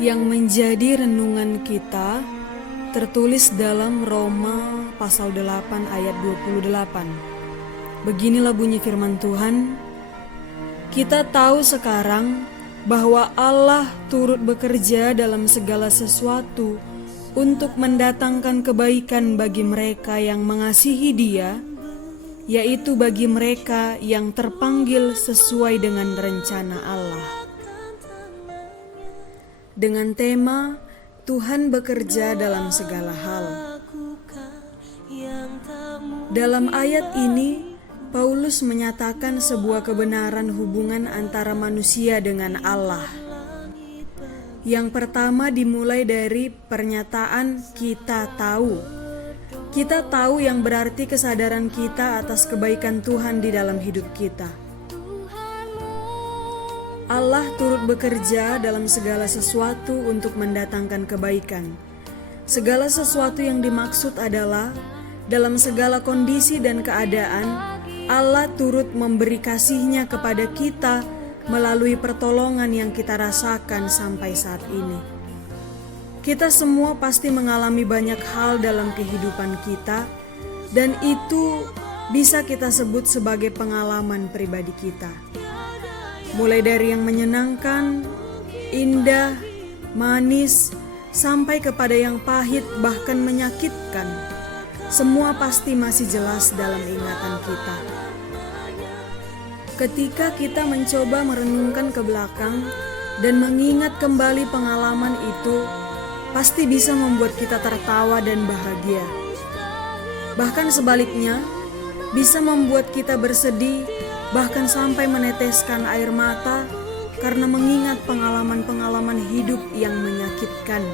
yang menjadi renungan kita tertulis dalam Roma pasal 8 ayat 28. Beginilah bunyi firman Tuhan, kita tahu sekarang bahwa Allah turut bekerja dalam segala sesuatu untuk mendatangkan kebaikan bagi mereka yang mengasihi Dia, yaitu bagi mereka yang terpanggil sesuai dengan rencana Allah. Dengan tema Tuhan bekerja dalam segala hal. Dalam ayat ini, Paulus menyatakan sebuah kebenaran hubungan antara manusia dengan Allah. Yang pertama dimulai dari pernyataan kita tahu. Kita tahu yang berarti kesadaran kita atas kebaikan Tuhan di dalam hidup kita. Allah turut bekerja dalam segala sesuatu untuk mendatangkan kebaikan. Segala sesuatu yang dimaksud adalah dalam segala kondisi dan keadaan, Allah turut memberi kasih-Nya kepada kita melalui pertolongan yang kita rasakan sampai saat ini. Kita semua pasti mengalami banyak hal dalam kehidupan kita, dan itu bisa kita sebut sebagai pengalaman pribadi kita. Mulai dari yang menyenangkan, indah, manis, sampai kepada yang pahit bahkan menyakitkan, semua pasti masih jelas dalam ingatan kita. Ketika kita mencoba merenungkan ke belakang dan mengingat kembali pengalaman itu, pasti bisa membuat kita tertawa dan bahagia. Bahkan sebaliknya, bisa membuat kita bersedih, bahkan sampai meneteskan air mata karena mengingat pengalaman-pengalaman hidup yang menyakitkan.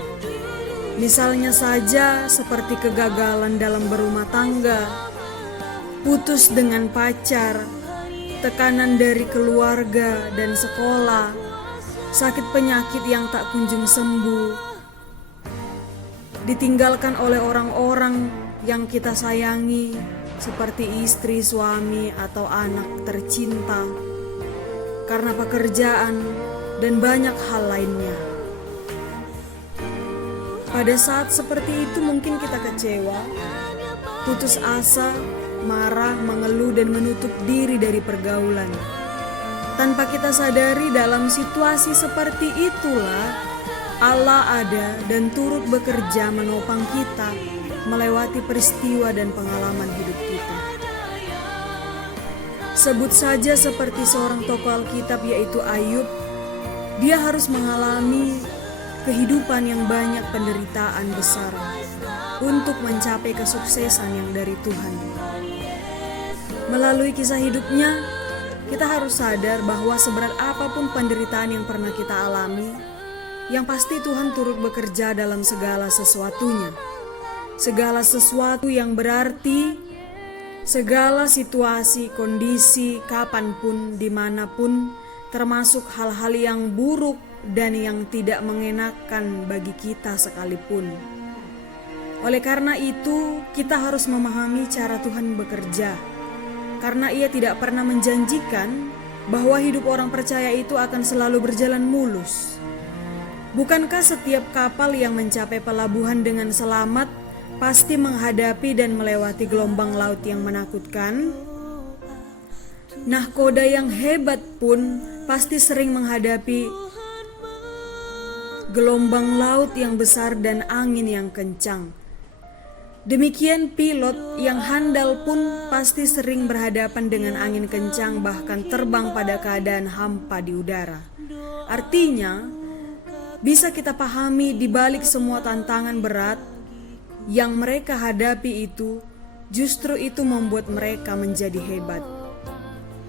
Misalnya saja seperti kegagalan dalam berumah tangga, putus dengan pacar, tekanan dari keluarga dan sekolah, sakit penyakit yang tak kunjung sembuh, ditinggalkan oleh orang-orang yang kita sayangi, seperti istri, suami, atau anak tercinta, karena pekerjaan dan banyak hal lainnya. Pada saat seperti itu mungkin kita kecewa, putus asa, marah, mengeluh, dan menutup diri dari pergaulan. Tanpa kita sadari dalam situasi seperti itulah Allah ada dan turut bekerja menopang kita melewati peristiwa dan pengalaman hidup kita. Sebut saja seperti seorang tokoh Alkitab yaitu Ayub, dia harus mengalami kehidupan yang banyak penderitaan besar untuk mencapai kesuksesan yang dari Tuhan. Melalui kisah hidupnya, kita harus sadar bahwa seberat apapun penderitaan yang pernah kita alami, yang pasti Tuhan turut bekerja dalam segala sesuatunya. Segala sesuatu yang berarti, segala situasi, kondisi, kapanpun, dimanapun, termasuk hal-hal yang buruk dan yang tidak mengenakan bagi kita sekalipun. Oleh karena itu, kita harus memahami cara Tuhan bekerja, karena Ia tidak pernah menjanjikan bahwa hidup orang percaya itu akan selalu berjalan mulus. Bukankah setiap kapal yang mencapai pelabuhan dengan selamat pasti menghadapi dan melewati gelombang laut yang menakutkan? Nahkoda yang hebat pun pasti sering menghadapi gelombang laut yang besar dan angin yang kencang. Demikian pilot yang handal pun pasti sering berhadapan dengan angin kencang, bahkan terbang pada keadaan hampa di udara. Artinya, bisa kita pahami di balik semua tantangan berat yang mereka hadapi itu, justru itu membuat mereka menjadi hebat.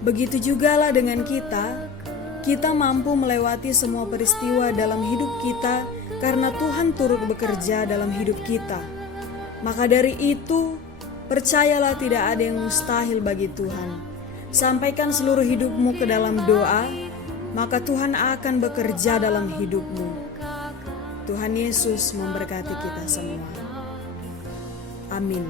Begitu jugalah dengan kita mampu melewati semua peristiwa dalam hidup kita karena Tuhan turut bekerja dalam hidup kita. Maka dari itu, percayalah tidak ada yang mustahil bagi Tuhan. Sampaikan seluruh hidupmu ke dalam doa, maka Tuhan akan bekerja dalam hidupmu. Tuhan Yesus memberkati kita semua. Amin.